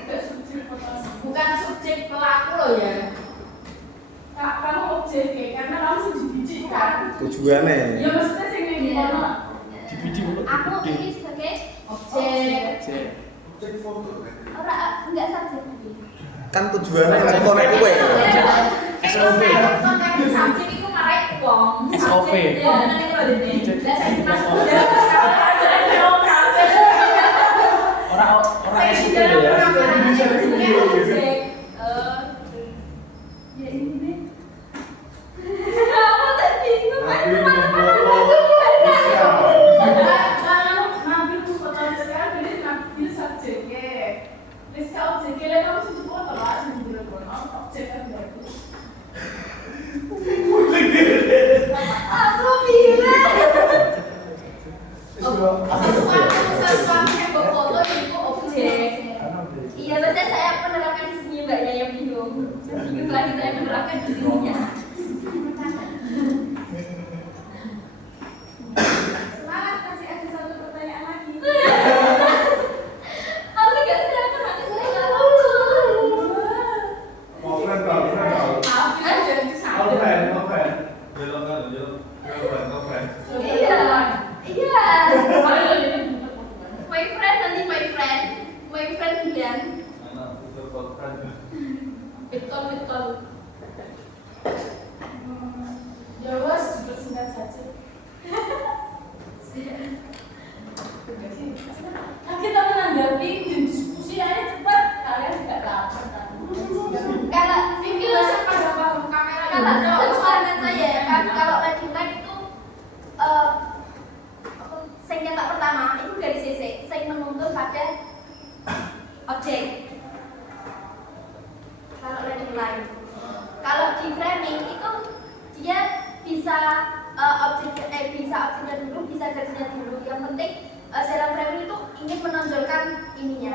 Subjek foto. Bukan subjek pelaku loh ya. Kamu objek karena kamu sing dibiji kan. Tujuannya. Ya maksudnya sing ning kono. Aku ini sebagai Objek. Objek foto kan? orang enggak subjek. Kan tujuannya kan konek kowe. SOP. Subjek itu marai uang. SOP. Orang SOP ya. Ya ini deh. Kamu tak bingung kan? Ngambil foto sekarang berarti ngambil subjeknya. Terus kalau objeknya lah kamu sih foto lah, sendiri objek kan berarti. Aku bilang. Sesuatu yang berfoto itu objek. Iya, maksudnya saya menerapkan di sini mbaknya yang bingung. Bingung lagi saya menerapkan di sininya. Semangat, masih ada satu pertanyaan lagi. Aku nggak siap nanti saya nggak tahu. Offline tau, Tapi jadi sama. Iya, iya. My friend bilang. Betul. Ya wes, dipersingkat saja. Nah, kita menanggapi dan diskusi aja cepat. Kalian tidak lapar kan? Kalau Ini langsung pada paham kamera kalau sepengetahuan saya ya kan, kalau landing line itu sing nyetak pertama itu dari CC, sing menuntun pada objek. Kalau landing line, kalau di framing itu dia bisa objeknya dulu, bisa garisnya dulu. Yang penting dalam framing itu ingin menonjolkan ininya,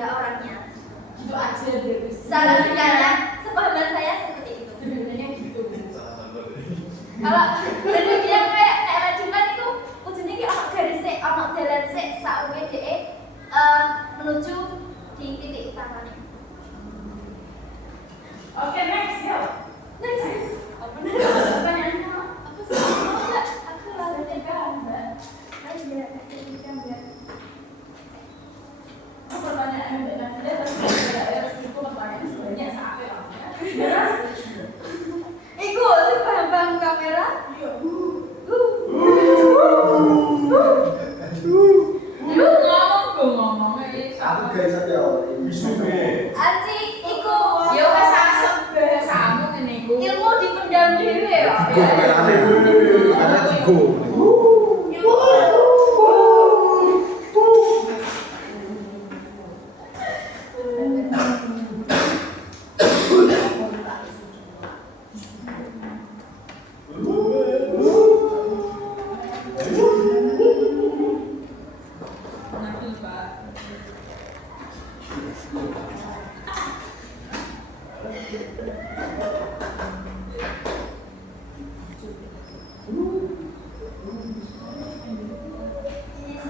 orangnya. Gitu aja deh. Salah singkatnya, sepahaman saya seperti itu. Sebenarnya gitu. Kalau dari dia kayak lanjutan itu ujungnya kayak apa garis C, apa jalan C, saungnya DE menuju di titik utamanya. Oke, next ya. Next, Pertanyaannya apa sih? Enggak, aku lalu Mbak. Ayo, Mbak. pertanyaan Mbak Nadia tapi itu pertanyaan sebenarnya sampai lah. Iku sih paham kamera. Iya. Lu ngomong Aku guys aja isu gue. Aci, iku ya wes asem bahasa kamu ngene iku. ilmu dipendam dhewe ya. Gue jago.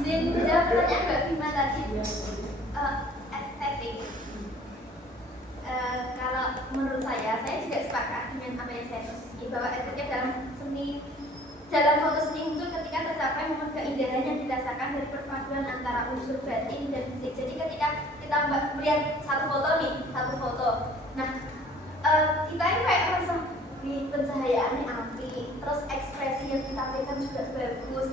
Izin jawab pertanyaan Mbak Bima tadi. Estetik. Kalau menurut saya juga sepakat dengan apa yang saya sebutkan bahwa estetik dalam foto seni muncul ketika tercapai momen keindahan yang dirasakan dari perpaduan antara unsur batin dan fisik. Jadi ketika kita melihat satu foto, nah kita ini kayak merasa di pencahayaannya api, terus ekspresi yang ditampilkan juga bagus.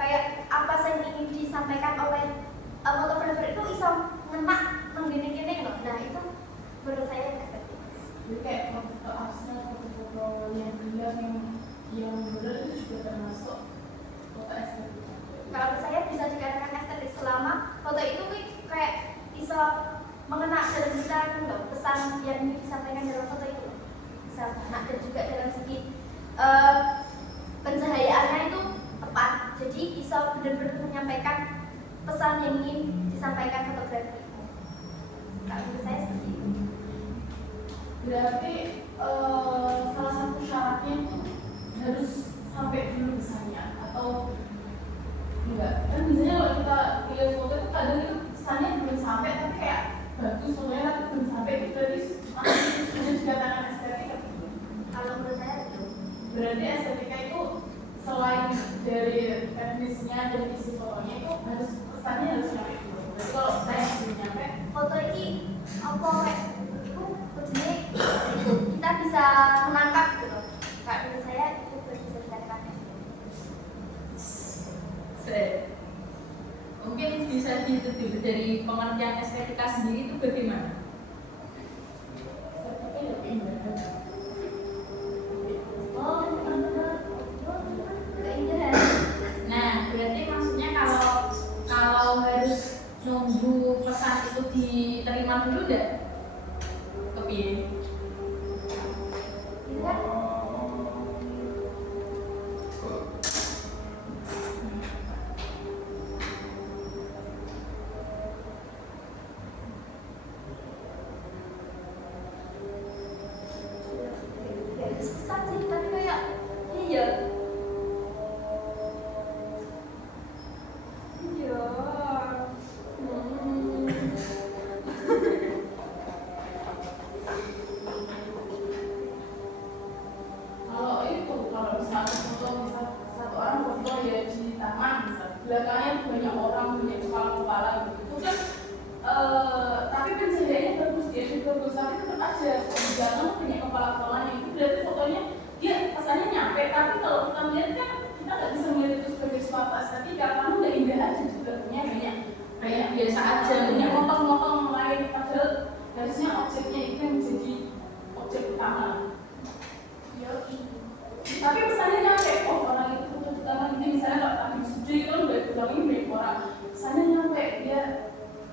Kayak apa yang ingin disampaikan oleh fotografer itu bisa ngenak menggini-gini loh. Nah itu menurut saya estetik. Jadi kayak foto abstrak, foto yang gelap, yang blur itu juga termasuk foto estetik. Kalau menurut saya bisa dikatakan estetik selama foto itu kayak bisa mengena dalam kita loh, pesan yang ingin disampaikan dalam foto itu bisa kena, dan juga dalam segi pencahayaannya itu tepat, jadi bisa benar-benar menyampaikan pesan yang ingin disampaikan fotografi. Kalau menurut saya seperti itu. Berarti salah satu syaratnya itu harus sampai dulu pesannya atau enggak? Kan biasanya kalau kita lihat foto itu kadang itu pesannya belum sampai tapi kayak bagus fotonya tapi belum sampai gitu, jadi masih sudah dikatakan estetik atau belum? Kalau menurut saya itu Berarti estetika itu selain dari teknisnya dan isi fotonya itu harus pesannya harus sampai dulu. Berarti kalau saya belum nyampe foto ini apa kayak itu begini kita bisa menangkap gitu. Kalau menurut saya itu bisa dikatakan Mungkin bisa ditiru dari pengertian estetika sendiri itu bagaimana? keindahan. Nah, berarti maksudnya kalau harus nunggu pesan itu diterima dulu enggak? Kepiye? Iya. Susah sih, tapi kayak iya. Iya. kalau misalnya satu orang foto ya di taman, belakangnya banyak orang punya kepala gitu, itu kan tapi pencahayaannya bagus, dia juga bagus, tapi tetap aja di belakang punya kepala-kepalanya, itu berarti fotonya dia pesannya nyampe, tapi kalau kita melihat kan kita nggak bisa melihat itu sebagai suatu estetika, karena nggak indah aja juga, punya banyak biasa aja, punya motong-motong lain, padahal harusnya objeknya itu yang menjadi objek utama. Tapi pesannya nyampe, oh orang itu foto di taman ini, misalnya kalau tadi studi kan udah bilangin banyak orang, pesannya nyampe, dia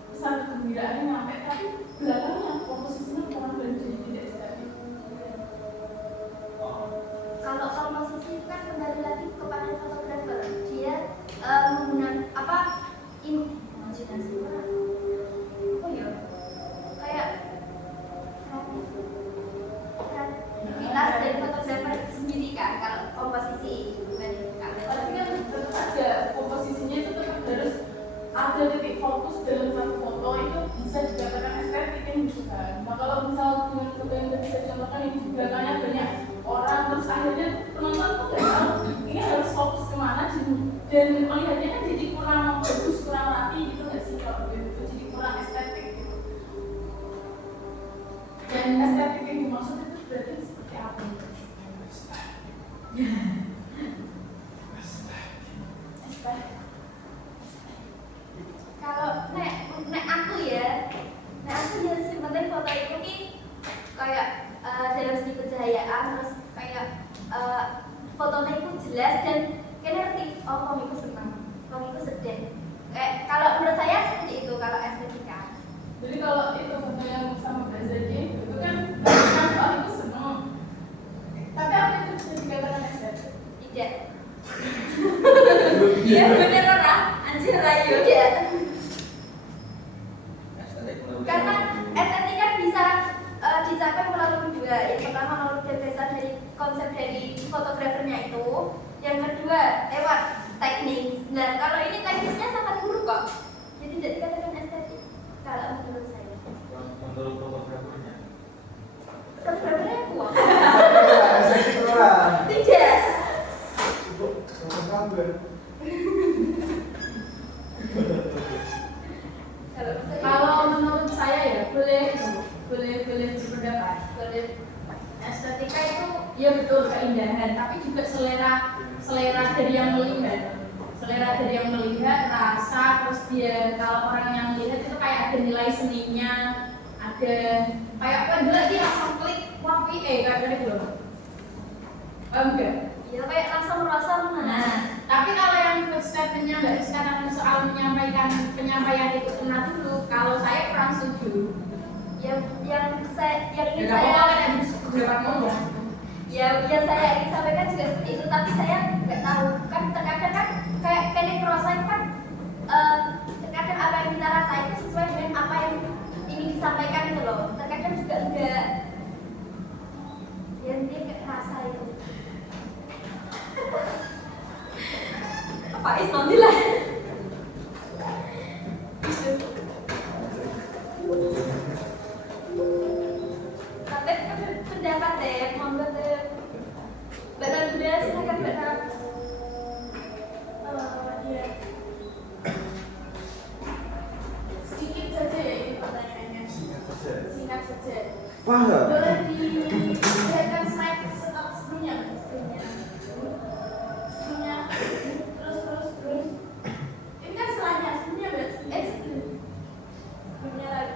pesan kegembiraannya nyampe, tapi belakangnya komposisinya kurang dan jadi tidak estetik. Kalau komposisi itu kan kembali lagi kepada fotografer, dia menggunakan apa imajinasi oh ya kayak kreativitas dari fotografer itu sendiri kan. Kalau komposisi Tapi kan tetap aja komposisinya itu tetap harus ada titik fokus dalam satu foto, itu bisa dikatakan estetik kan gitu kan. Nah kalau misal dengan foto yang bisa dicontohkan yang di belakangnya banyak orang, terus akhirnya penonton tuh nggak tahu ini harus fokus kemana, dan melihatnya kan jadi kurang bagus, kurang rapi gitu nggak sih, kalau gitu jadi kurang estetik gitu. Dan estetik yang dimaksud itu berarti seperti apa? kalau nek aku ya sih penting foto itu nih kayak dalam segi pencahayaan, terus kayak fotonya itu jelas dan Kan ngerti, oh komiku senang, komiku sedih. Kalau menurut saya seperti itu kalau estetika. Jadi kalau itu foto yang sama Brazilnya itu kan soal itu seneng. Tapi apa itu bisa dikatakan estetik? Tidak. Iya bener orang anjir rayu. Tidak. Estetik menurut Karena kamu. estetika bisa dicapai melalui dua. Yang pertama melalui gagasan dari konsep dari fotografernya itu. Yang kedua lewat teknik. Nah kalau ini teknisnya sangat buruk kok. Jadi tidak dikatakan estetik. Kalau menurut saya. Menurut fotografernya. Fotografernya kuat. Estetik orang. Tidak. Kalau menurut saya ya boleh berpendapat. Boleh estetika itu ya betul keindahan, tapi juga selera dari yang melihat. Selera dari yang melihat, rasa, terus dia kalau orang yang melihat itu kayak ada nilai seninya, ada kayak apa dulu dia langsung klik wapi kayak gitu loh. Paham enggak? Ya kayak langsung merasa Nah, tapi kalau yang statementnya Mbak Rizka tadi soal penyampaian itu kena dulu, kalau saya kurang setuju. yang ingin Tidak saya apa-apa kan yang beberapa ngomong. yang saya ingin sampaikan juga seperti itu, tapi saya nggak tahu kan terkadang kan kayak pendek prosa itu kan terkadang apa yang kita rasa itu sesuai dengan apa yang ingin disampaikan itu loh, terkadang juga enggak yang dia nggak rasa itu apa isnondilah tapi pendapat deh monggo deh Mbak Nanda silakan Mbak Nanda. Ya. Sedikit saja ya ini pertanyaannya. Singkat saja. Paham. Boleh dilihatkan slide sebelumnya. Terus. Ini kan setelahnya, sebelumnya berarti. Sebelumnya lagi.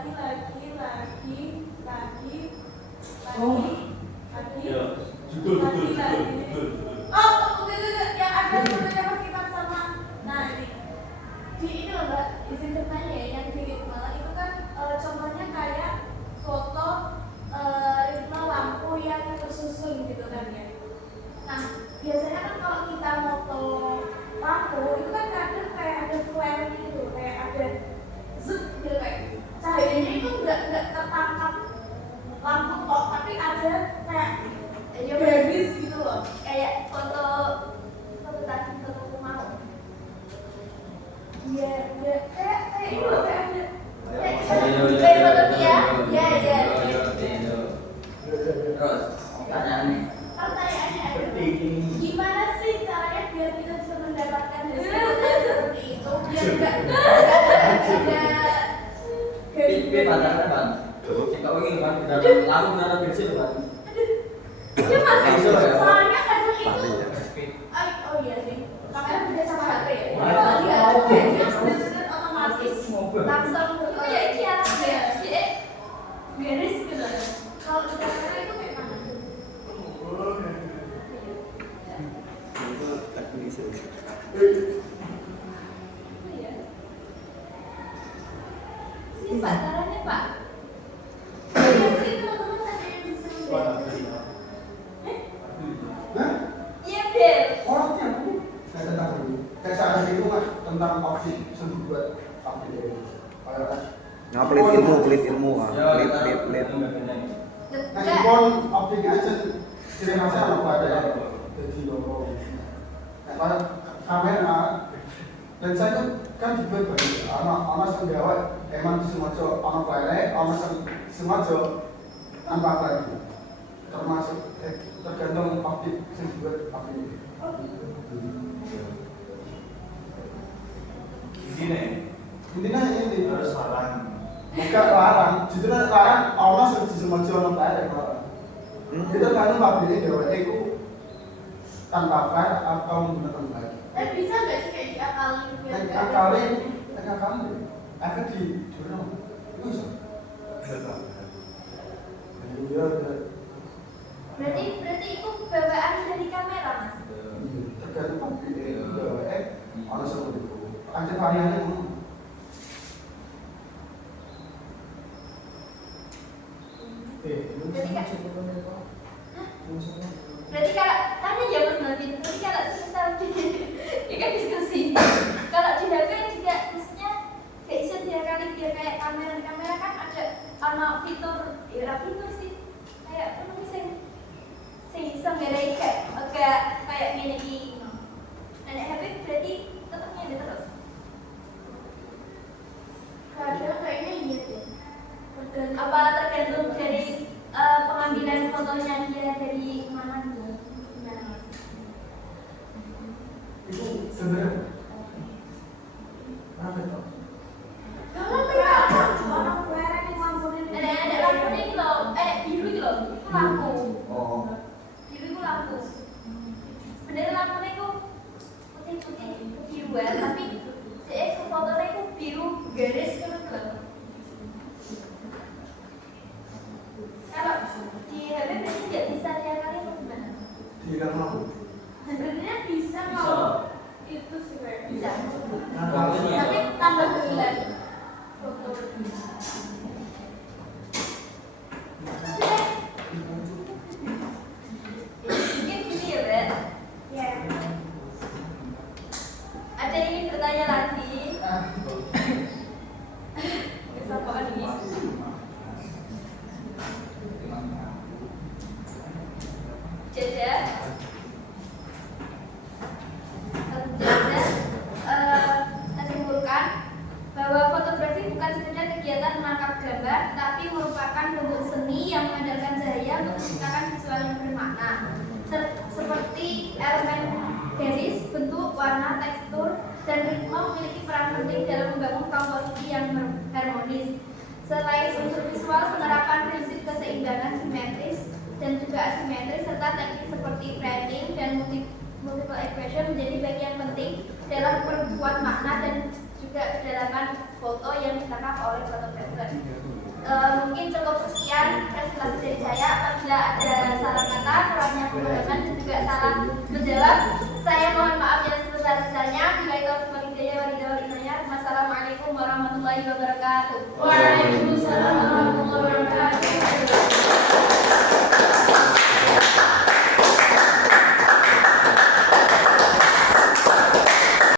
Ya, judul. Oh, oke. Yang ada fotonya Mas Kipan sama. Nah, ini loh Mbak, izin bertanya ya, yang di malah itu kan contohnya kayak foto ritme lampu yang tersusun gitu kan ya. Nah, biasanya kan kalau kita foto lampu itu kan kadang kayak ada flare gitu, kayak ada zut gitu kayak cahayanya itu nggak tertangkap lampu kok, tapi ada kayak garis gitu loh. Kayak foto tadi foto rumah. Iya, kayak ini loh, kayak ada Kayak foto dia. Ya. Terus pertanyaannya. pertanyaannya adalah gimana sih caranya biar kita bisa mendapatkan hasil foto yang seperti itu biar nggak ada Piye pacaran, Bang? Sing kok wingi kan dalam lalu nara bensin, Bang. Iya mas, Langsung ya? soalnya kadang itu oh iya sih, kamera beda sama HP ya. Kalau dia benar-benar otomatis Langsung oh ya iki ya. garis gitu. Kalau di kamera itu kayak mana? Iya. Ini Pak caranya Pak. Jadi teman-teman ada yang bisa membedakan. Iya Bel. Orangnya aku nggak tentang dulu. Kayak saat itu mas tentang opsi sendiri buat opsi dari Nah, pelit ilmu, Ya, pelit. Nah, ikon optik aja ciri khasnya apa ada ya? Jadi logo. Nah, kalau kamera dan saya kan dibuat bagi anak sendawa emang sengaja anak flare, anak sengaja tanpa flare. Termasuk tergantung optik yang dibuat optik. Intinya ini Harus saran. bukan larang, justru larang orang sengaja anak flare kalau itu kan pabrik dewa itu tanpa flare atau menggunakan flare. Bisa nggak sih kayak diakalin biar nggak ada- Tengah kali, efek di jurnal itu bisa. Berarti itu bawaan dari kamera Mas. Tergantung itu kan ada seperti itu. Anjir variannya Berarti kalau tanya ya Mas Nabin, berarti kalau misal ya kan diskusi, kalau di HP juga maksudnya kayak bisa kali biar kayak kamera kan ada fitur, ya fitur sih kayak apa sih bisa ngerai kayak gini di nenek HP berarti tetap ada terus. Kadang kayaknya iya deh. Apa tergantung dari pengambilan fotonya dia dari mana dia? itu sebenarnya apa itu? Kalau tidak orang flare yang lampunya Ada lampunya gitu loh, biru gitu loh, itu lampu. Oh. Biru itu lampu. Sebenarnya lampunya itu putih biruan, tapi fotonya itu biru garis gitu loh. Kalau di HP berarti nggak bisa tiap kali atau gimana? Tidak mau. sebenarnya bisa kalau itu sih kayak Bisa. tapi tambah bulan foto Mungkin gini ya, Ben. ya Ada ini bertanya lagi. Kesapaan ini. Jaja simpulkan bahwa fotografi bukan sekedar kegiatan menangkap gambar, tapi merupakan bentuk seni yang mengandalkan cahaya untuk menciptakan visual yang bermakna, seperti elemen garis, bentuk, warna, tekstur, dan ritme memiliki peran penting dalam membangun komposisi yang harmonis. Selain unsur visual, penerapan prinsip keseimbangan simetris dan juga asimetris serta teknik seperti framing dan multiple expression menjadi bagian penting dalam memperkuat makna dan juga kedalaman foto yang ditangkap oleh fotografer. Mungkin cukup sekian presentasi dari saya. Apabila ada salah kata, kurangnya pemahaman dan juga salah menjawab, saya mohon maaf yang sebesar-besarnya. Bila itu walhidayah walhidayah. Wassalamualaikum warahmatullahi wabarakatuh. Waalaikumsalam.